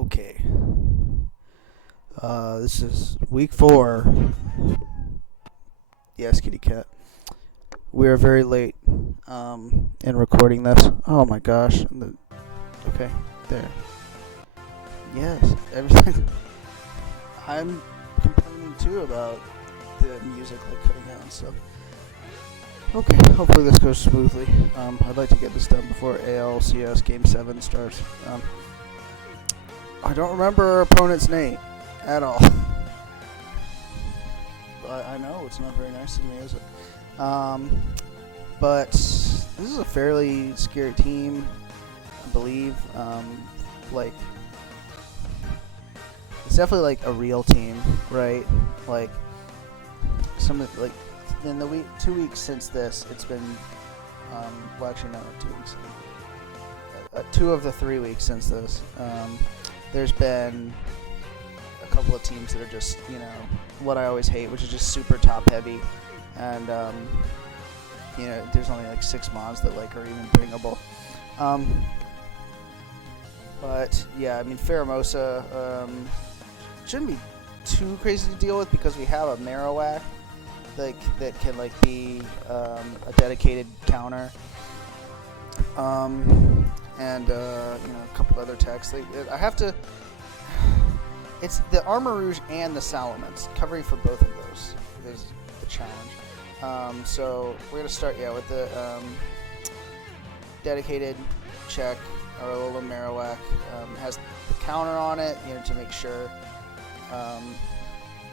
Okay. This is week 4. Yes, kitty cat. We are very late in recording this. Oh my gosh. Okay, there. Yes, everything. I'm complaining too about the music like cutting out and stuff. Okay, hopefully this goes smoothly. I'd like to get this done before ALCS Game 7 starts. I don't remember our opponent's name at all. But I know it's not very nice of me, is it? But this is a fairly scary team, I believe. Like, it's definitely like a real team, right? Like, like in the 2 weeks since this, it's been, well, actually no, 2 weeks. 2 of the 3 weeks since this, there's been a couple of teams that are just, what I always hate, which is just super top heavy, and there's only like 6 mobs that like are even bringable. But yeah, I mean Pheromosa shouldn't be too crazy to deal with because we have a Marowak that can like be a dedicated counter. And a couple other techs. I have to. It's the Armor Rouge and the Salamence. Covering for both of those is the challenge. So we're gonna start with the dedicated check. Our little Marowak has the counter on it, to make sure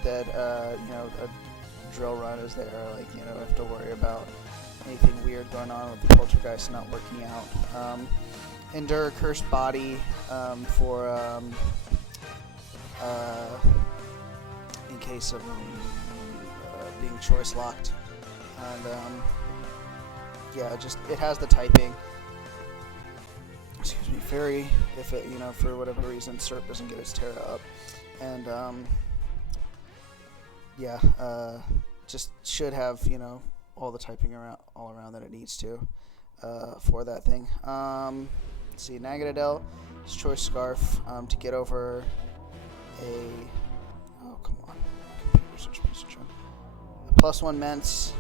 that a drill run is there. Like don't have to worry about anything weird going on with the Poltergeist not working out. Endure Cursed Body for in case of being choice locked, and it has the typing. Excuse me, Fairy, if it for whatever reason Serp doesn't get its Terra up, and just should have all the typing all around that it needs to for that thing. Let's see, Naganadel, his choice scarf to get over a +1 Mence.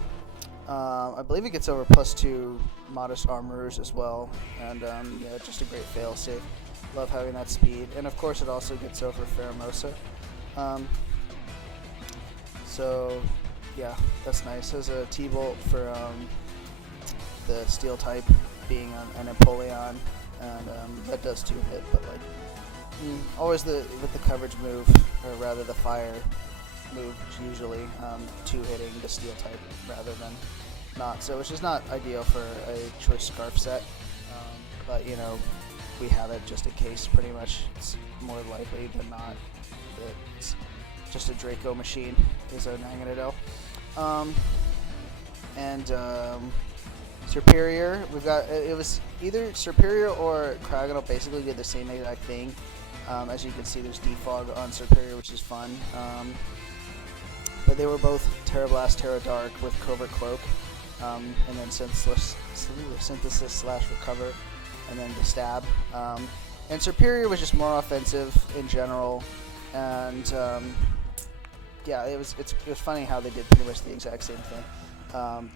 I believe it gets over +2 Modest Armorers as well, and just a great failsafe. Love having that speed, and of course it also gets over Pheromosa. So yeah, that's nice. Has a T-Bolt for the Steel type being an Empoleon, and that does 2 hit, but like always with the coverage move, or rather the fire move, usually 2 hitting the Steel type rather than not. So which is not ideal for a choice scarf set, but we have it just in case. Pretty much, it's more likely than not that it's just a Draco machine is a Naganadel. Serperior, we've got, it was either Serperior or Kraganol basically did the same exact thing. As you can see, there's defog on Serperior, which is fun. But they were both Terra Blast, Terra Dark with Covert Cloak, and then Synthesis / Recover, and then the Stab. And Serperior was just more offensive in general, and it was funny how they did pretty much the exact same thing.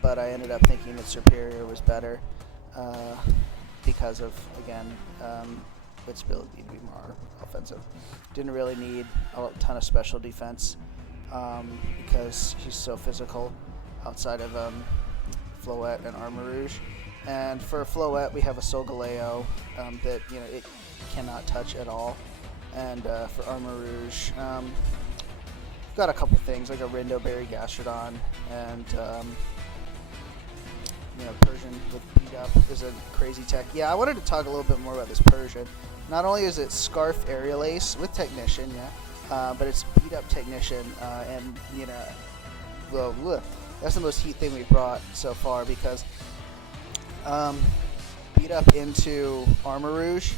But I ended up thinking that Serperior was better because of, again, its ability to be more offensive. Didn't really need a ton of special defense because he's so physical outside of Floette and Armor Rouge. And for Floette, we have a Solgaleo that it cannot touch at all. And for Armor Rouge, we've got a couple things like a Rindo Berry Gastrodon, and Persian with beat up is a crazy tech. Yeah, I wanted to talk a little bit more about this Persian. Not only is it Scarf Aerial Ace with Technician, but it's beat up Technician, and that's the most heat thing we've brought so far because beat up into Armor Rouge,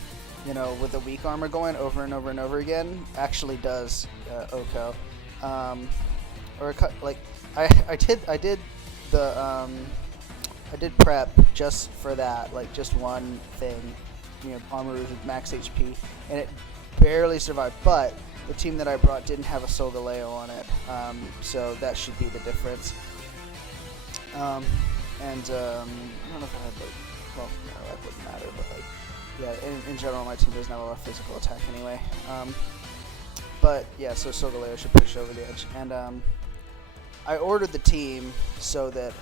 with the weak armor going over and over and over again, actually does Oko. I did prep just for that, like just one thing, Armor Rouge with max HP, and it barely survived, but the team that I brought didn't have a Solgaleo on it, so that should be the difference. I don't know if I had, like, well, no, that wouldn't matter, but, like, yeah, in general, my team doesn't have a lot of physical attack anyway. But, yeah, so Solgaleo should push over the edge. And I ordered the team so that,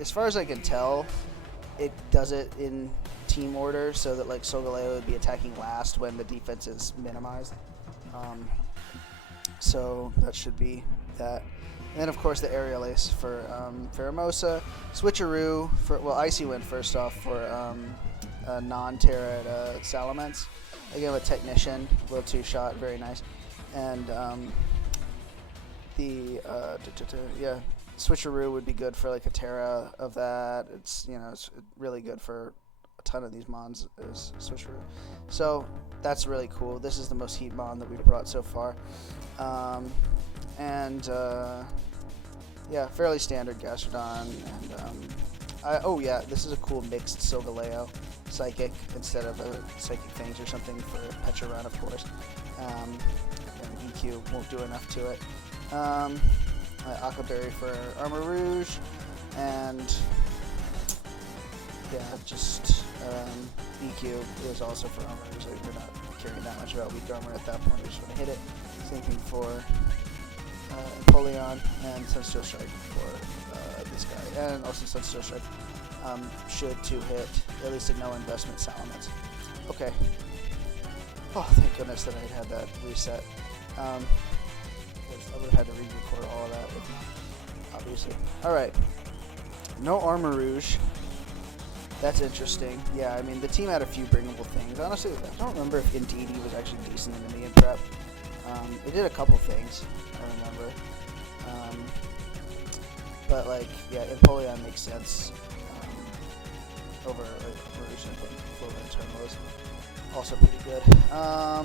as far as I can tell, it does it in team order, so that, like, Solgaleo would be attacking last when the defense is minimized. So that should be that. And then, of course, the Aerial Ace for Pheromosa. Switcheroo for, well, Icy went first off for non-Terra at Salamence. Again, with Technician, little 2-shot, very nice. And yeah, Switcheroo would be good for like a Terra of that. It's, you know, it's really good for a ton of these mons is Switcheroo. So that's really cool. This is the most heat mon that we've brought so far. Yeah, fairly standard Gastrodon. And oh yeah, this is a cool mixed Solgaleo. Psychic instead of a Psychic Fangs or something for Petra Run, of course. And EQ won't do enough to it. Aquaberry for Armor Rouge, and yeah, just EQ is also for Armor Rouge. Like, we're not caring that much about weak armor at that point. We just want to hit it. Same thing for Empoleon, and Sunsteel Strike for this guy, and also Sunsteel Strike. Should 2-hit, at least a no investment Salamence. Okay. Oh, thank goodness that I had that reset. I would have had to re-record all of that, obviously. Alright. No Armor Rouge. That's interesting. Yeah, I mean, the team had a few bringable things. Honestly, I don't remember if Indeedee was actually decent in the Minion Prep. It did a couple things, I remember. But, like, yeah, Empoleon makes sense. Over Rouge, I think. Floater and Turn was also pretty good. I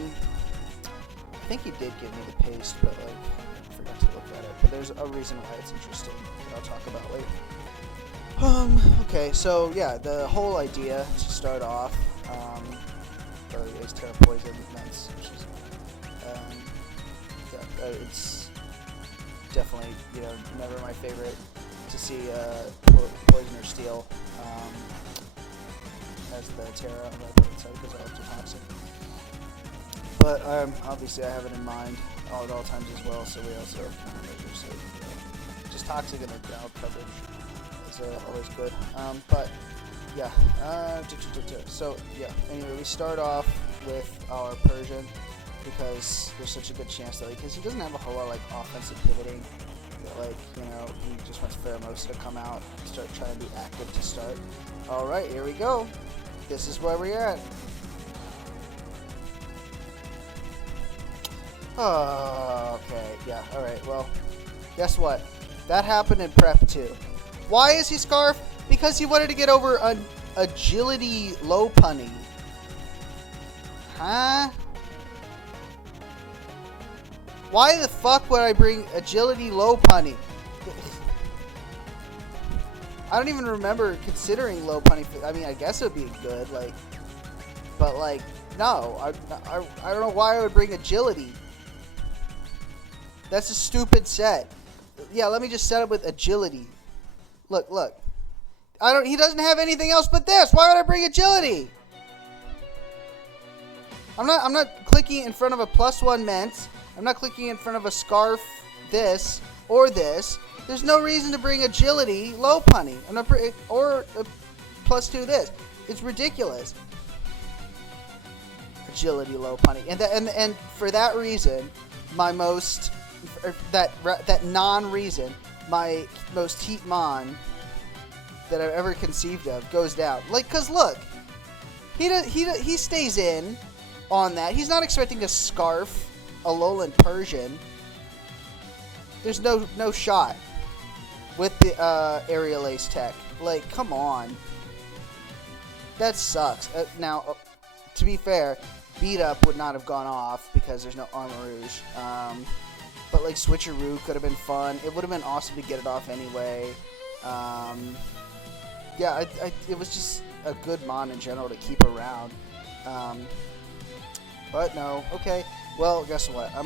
think he did give me the paste, but, like, I forgot to look at it. But there's a reason why it's interesting that I'll talk about later. Okay, so, yeah, the whole idea to start off, is Terra Poison Immense, which is, yeah, it's definitely, you know, never my favorite to see Poison or Steel as the Terra on the opponent's side because they're too toxic. But obviously I have it in mind at all times as well, so we also have countermeasures. So, just toxic and the ground coverage is always good. But yeah, so yeah. Anyway, we start off with our Persian because there's such a good chance that, because he doesn't have a whole lot of, like, offensive pivoting. That, like, you know, he just wants Pheromosa to come out and start trying to be active to start. All right, here we go. This is where we're at. Oh, okay, yeah, alright, well, guess what? That happened in Prep 2. Why is he Scarf? Because he wanted to get over an Agility Lopunny. Huh? Why the fuck would I bring Agility Lopunny? I don't even remember considering Lopunny. I mean, I guess it would be good, like, but, like, no, I don't know why I would bring Agility. That's a stupid set. Yeah, let me just set up with Agility. Look. He doesn't have anything else but this. Why would I bring Agility? I'm not clicking in front of a +1 Ment. I'm not clicking in front of a Scarf this or this. There's no reason to bring Agility Lopunny. I'm not or a +2 this. It's ridiculous. Agility Lopunny, and for that reason, my most non-reason, my most heat mon that I've ever conceived of goes down. Like, cause look, he stays in on that. He's not expecting to Scarf a Alolan Persian. There's no shot with the Aerial Ace tech. Like, come on. That sucks. Now, to be fair, Beat Up would not have gone off because there's no Armor Rouge. But, like, Switcheroo could have been fun. It would have been awesome to get it off anyway. Yeah, it was just a good mon in general to keep around. But no, okay. Well, guess what? I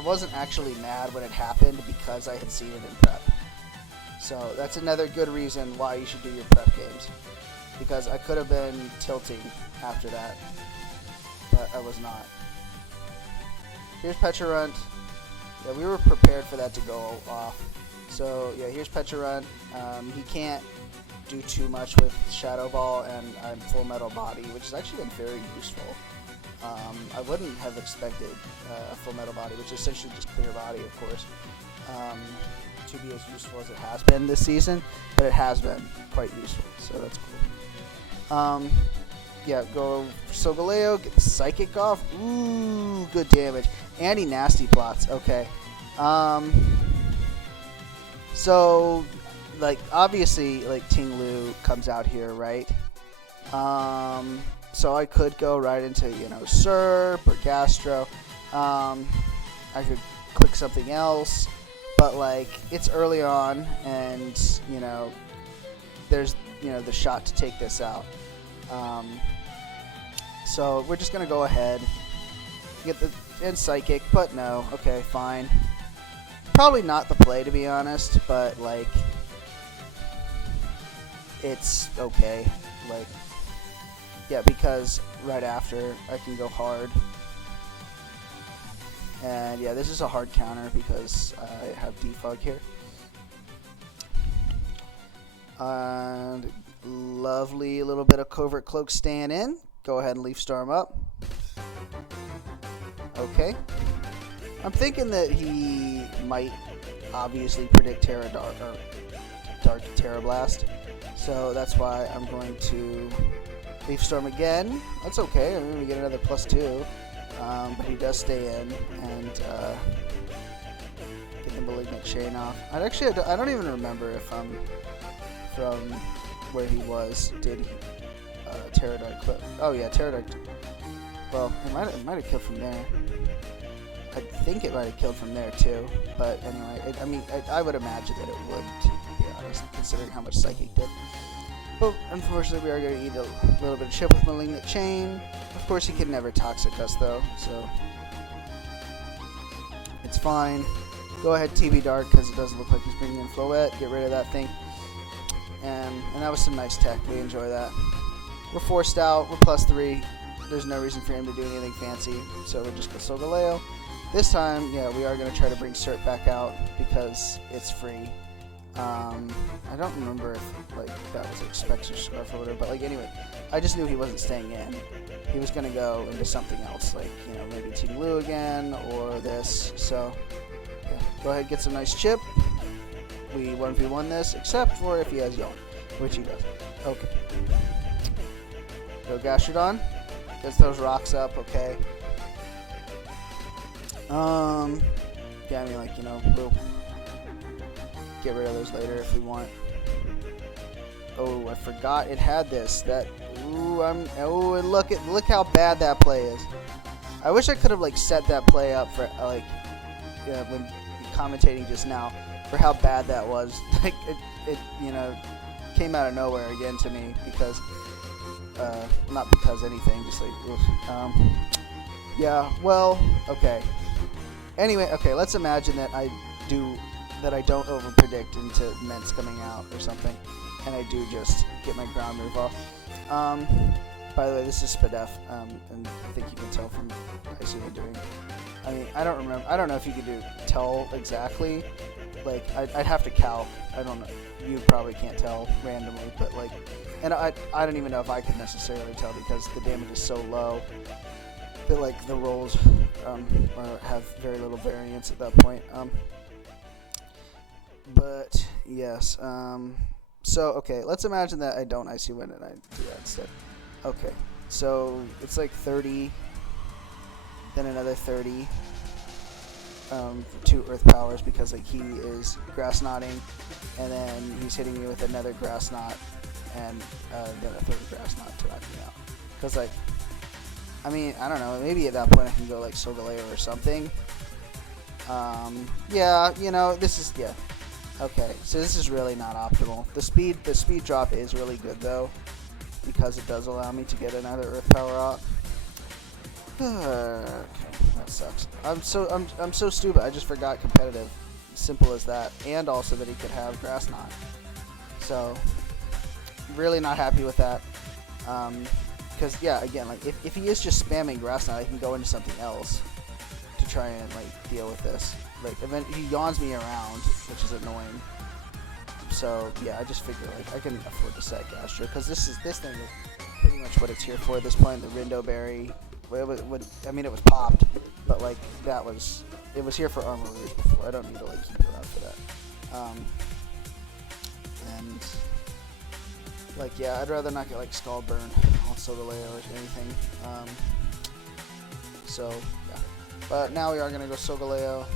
wasn't actually mad when it happened because I had seen it in prep. So that's another good reason why you should do your prep games. Because I could have been tilting after that, but I was not. Here's Pecharunt. Yeah, we were prepared for that to go off. So yeah, here's Pecharunt. He can't do too much with Shadow Ball and Full Metal Body, which has actually been very useful. I wouldn't have expected a Full Metal Body, which is essentially just clear body, of course, to be as useful as it has been this season, but it has been quite useful, so that's cool. Yeah, go Solgaleo, get the Psychic off. Ooh, good damage. And he Nasty Plots. Okay. So, like, obviously, like, Ting Lu comes out here, right? So I could go right into, you know, Serp or Gastro. I could click something else, but, like, it's early on, and, you know, there's, you know, the shot to take this out. So we're just going to go ahead, get the and Psychic, but no, okay, fine. Probably not the play, to be honest, but, like, it's okay. Like, yeah, because right after I can go hard. And yeah, this is a hard counter because I have Defog here. And lovely little bit of Covert Cloak staying in. Go ahead and Leaf Storm up. Okay. I'm thinking that he might obviously predict Dark Terra Blast. So that's why I'm going to Leaf Storm again. That's okay. I'm going to get another +2. But he does stay in and get the Malignant Chain off. I don't even remember if I'm from where he was. Did he Terradart clip? Oh yeah, Terradart. Well, it might have killed from there. I think it might have killed from there too. But anyway, I would imagine that it would, to be honest, considering how much Psychic did. But unfortunately, we are going to eat a little bit of chip with Malignant Chain. Of course, he can never Toxic us though, so it's fine. Go ahead, TB Dark, because it doesn't look like he's bringing in Floette. Get rid of that thing. And that was some nice tech. We enjoy that. We're forced out. We're +3. There's no reason for him to do anything fancy, so we'll just go Solgaleo. This time, yeah, we are going to try to bring Serp back out because it's free. I don't remember if like that was like Specs or Scarf or whatever, but like anyway, I just knew he wasn't staying in. He was going to go into something else, like, you know, maybe Ting Lu again or this. So yeah, go ahead, get some nice chip. We 1v1 this, except for if he has Yawn, which he does. Okay. Go Gastrodon. Gets those rocks up, okay. Yeah, I mean, like, you know, we'll get rid of those later if we want. Oh, I forgot it had this. And look how bad that play is. I wish I could have like set that play up for like when commentating just now for how bad that was. Like it you know, came out of nowhere again to me because not because anything, just like yeah, well, okay. Anyway, okay, let's imagine that I don't overpredict into Ments coming out or something, and I do just get my ground move off. By the way, this is Spadef, and I think you can tell from I see what doing. I mean, I don't know if you could tell exactly. Like, I'd have to calc. I don't know. You probably can't tell randomly, but like, and I don't even know if I could necessarily tell because the damage is so low that like the rolls have very little variance at that point. But yes. So okay, let's imagine that I don't Icy Wind and I do that instead. Okay, so it's like 30, then another 30. 2 Earth Powers because like he is Grass Knotting, and then he's hitting me with another Grass Knot, and then a third Grass Knot to knock me out. Cause like, I mean, I don't know, maybe at that point I can go like Solgaleo or something. Yeah, you know, this is, yeah. Okay, so this is really not optimal. The speed drop is really good though, because it does allow me to get another Earth Power out. Okay, that sucks. I'm so stupid. I just forgot competitive. Simple as that. And also that he could have Grass Knot. So, really not happy with that. Because, yeah, again, like, if he is just spamming Grass Knot, I can go into something else to try and, like, deal with this. Like, he yawns me around, which is annoying. So, yeah, I just figure, like, I can afford to set Gastro. Because this thing is pretty much what it's here for at this point. The Rindo Berry. It was popped. But, like, it was here for Armor Rouge before. I don't need to, like, keep it around for that. And, like, yeah, I'd rather not get, like, Scald Burn on Solgaleo or anything. So, yeah. But now we are going to go Solgaleo,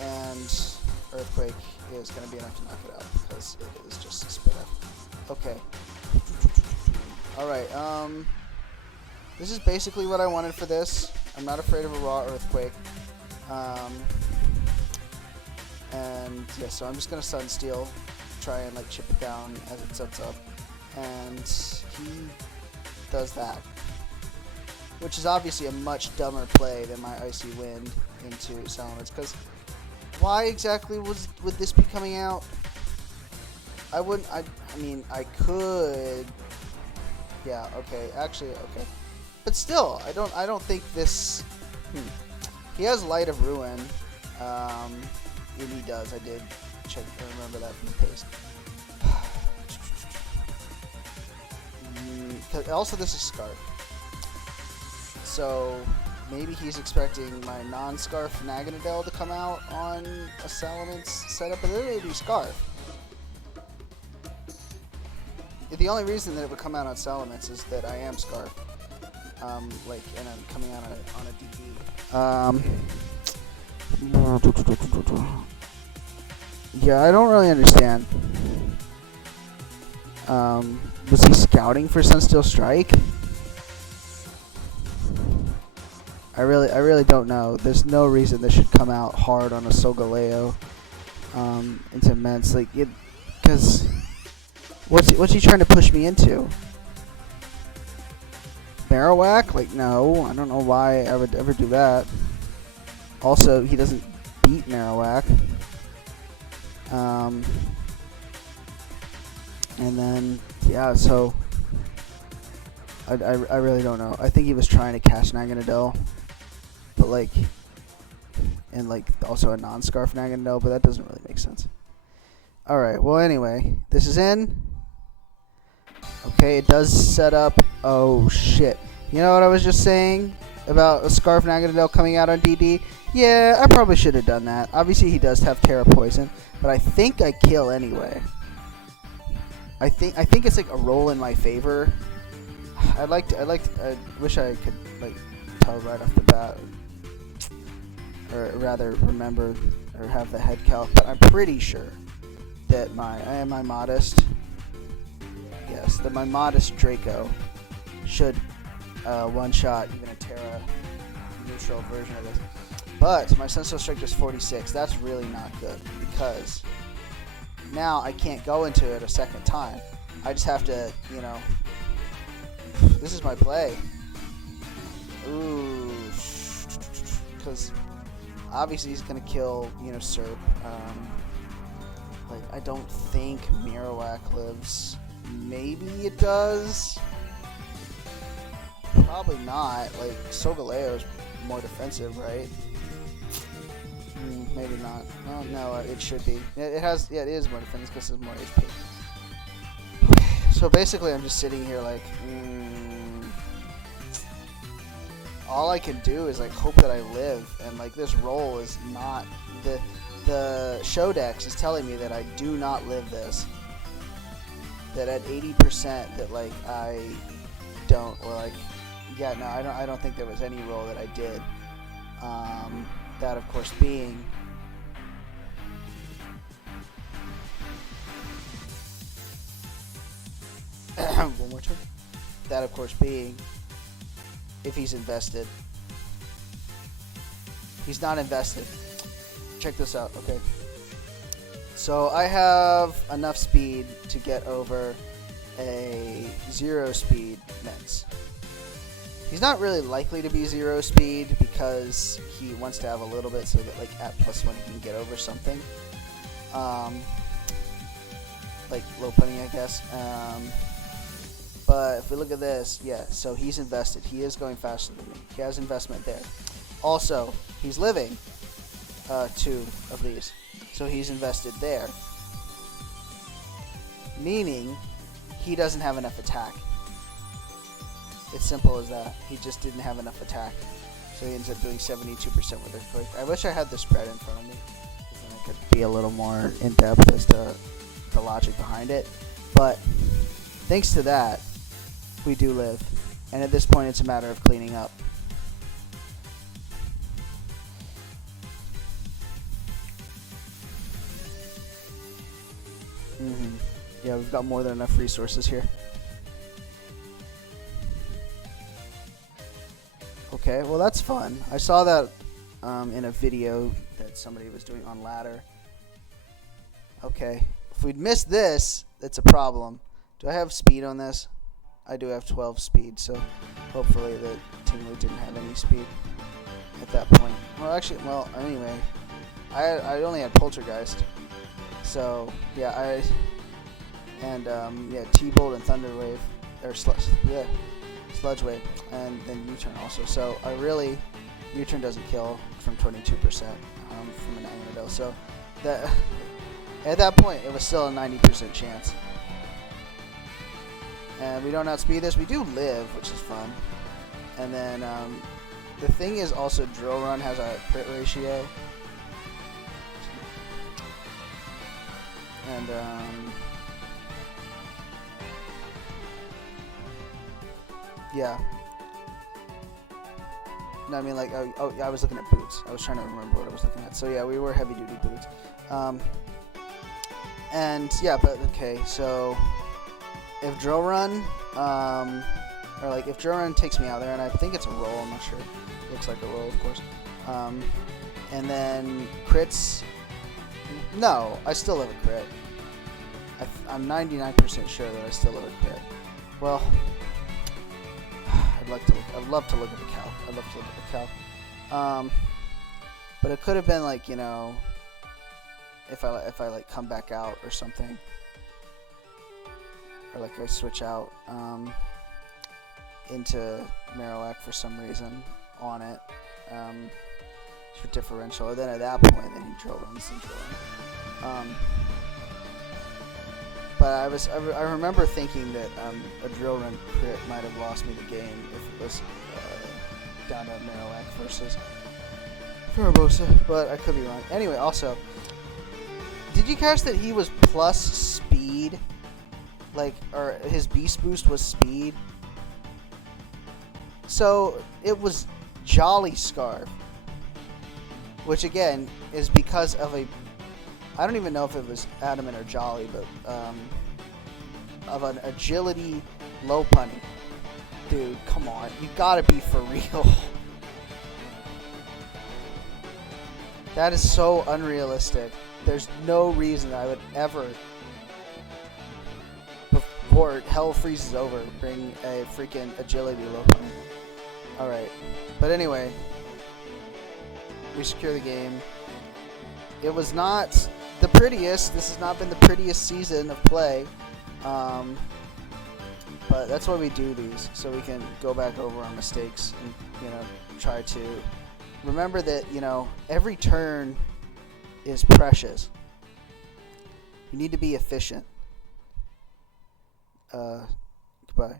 and Earthquake is going to be enough to knock it out, because it is just a spit up. Okay. Alright, this is basically what I wanted for this. I'm not afraid of a raw Earthquake. And yeah, so I'm just gonna Sunsteel, try and like chip it down as it sets up, and he does that, which is obviously a much dumber play than my Icy Wind into Salamence. Because why exactly would this be coming out? I mean, I could. Yeah. Okay. Actually, okay. But still, I don't think this. He has Light of Ruin. And he does. I did check. I remember that from the paste. Also, this is Scarf. So maybe he's expecting my non-Scarf Naganadel to come out on a Salamence setup, but it may be Scarf. The only reason that it would come out on Salamence is that I am Scarf. Like, and I'm coming out on a DD. Yeah, I don't really understand. Was he scouting for Sunsteel Strike? I really don't know. There's no reason this should come out hard on a Solgaleo into Mence, like it, because what's he trying to push me into? Marowak? Like, no, I don't know why I would ever do that. Also, he doesn't beat Marowak. And then, yeah, so I really don't know. I think he was trying to catch Naganadel, but like, and like also a non-Scarf Naganadel, but that doesn't really make sense. Alright, well anyway, this is in. Okay, it does set up. Oh shit. You know what I was just saying about a Scarf Naganadel coming out on DD? Yeah, I probably should have done that. Obviously he does have Terra Poison, but I think I kill anyway. I think it's like a roll in my favor. I wish I could like tell right off the bat, or rather remember or have the head calc, but I'm pretty sure that my modest Draco should one shot even a Terra neutral version of this. But my Sunsteel Strike is 46. That's really not good, because now I can't go into it a second time. I just have to, you know. This is my play. Ooh. Because obviously he's going to kill, you know, Serp. Like, I don't think Marowak lives. Maybe it does. Probably not. Like, Solgaleo is more defensive, right? Maybe not. Oh, no, it should be. It is more defensive because it's more HP. Okay, so basically I'm just sitting here like, all I can do is like hope that I live, and like this roll is not, the show dex is telling me that I do not live this. That at 80% that like I don't, or like, yeah, no, I don't think there was any roll that I did. That of course being one more time. That of course being if he's invested. He's not invested. Check this out, okay. So I have enough speed to get over a 0 speed Mence. He's not really likely to be 0 speed because he wants to have a little bit so that like at +1 he can get over something. Like low punny, I guess. But if we look at this, yeah, so he's invested. He is going faster than me. He has investment there. Also, he's living 2 of these. So he's invested there. Meaning, he doesn't have enough attack. It's simple as that. He just didn't have enough attack. So he ends up doing 72% with Earthquake. I wish I had the spread in front of me. Then I could be a little more in-depth as to the logic behind it. But thanks to that, we do live. And at this point, it's a matter of cleaning up. Yeah, we've got more than enough resources here. Okay, well that's fun. I saw that in a video that somebody was doing on ladder. Okay, if we'd missed this, that's a problem. Do I have speed on this? I do have 12 speed, so hopefully the teammate didn't have any speed at that point. Well, actually, anyway, I only had Poltergeist. So, yeah, T-Bolt and Thunder Wave, or Sludge Wave, and then U-Turn also. So, U-Turn doesn't kill from 22% from an Antidote. So, at that point, it was still a 90% chance. And we don't outspeed this. We do live, which is fun. And then, the thing is also Drill Run has a crit ratio. And, yeah. No, I mean, like, I was looking at boots. I was trying to remember what I was looking at. So, yeah, we were heavy-duty boots. And, yeah, but, okay, so if Drill Run, or, like, if Drill Run takes me out there, and I think it's a roll, I'm not sure. It looks like a roll, of course. And then crits, no, I still have a crit. I'm 99% sure that I still have a crit. Well, I'd love to look at the calc. I'd love to look at the calc. But it could have been like, you know, if I like come back out or something, or like I switch out into Marowak for some reason on it for differential. And then at that point, then he drill runs and drill run. But I remember thinking that a drill run crit might have lost me the game if it was down to Marowak versus Farabosa, but I could be wrong. Anyway, also, did you catch that he was plus speed? Like, or his beast boost was speed? So, it was Jolly Scarf, which again is because of I don't even know if it was Adamant or Jolly, but of an agility low punny. Dude, come on. You gotta be for real. That is so unrealistic. There's no reason I would ever, before hell freezes over, bring a freaking agility low punny. Alright. But anyway, we secure the game. It was not the prettiest. This has not been the prettiest season of play. But that's why we do these, so we can go back over our mistakes and, you know, try to remember that, you know, every turn is precious. You need to be efficient. Goodbye.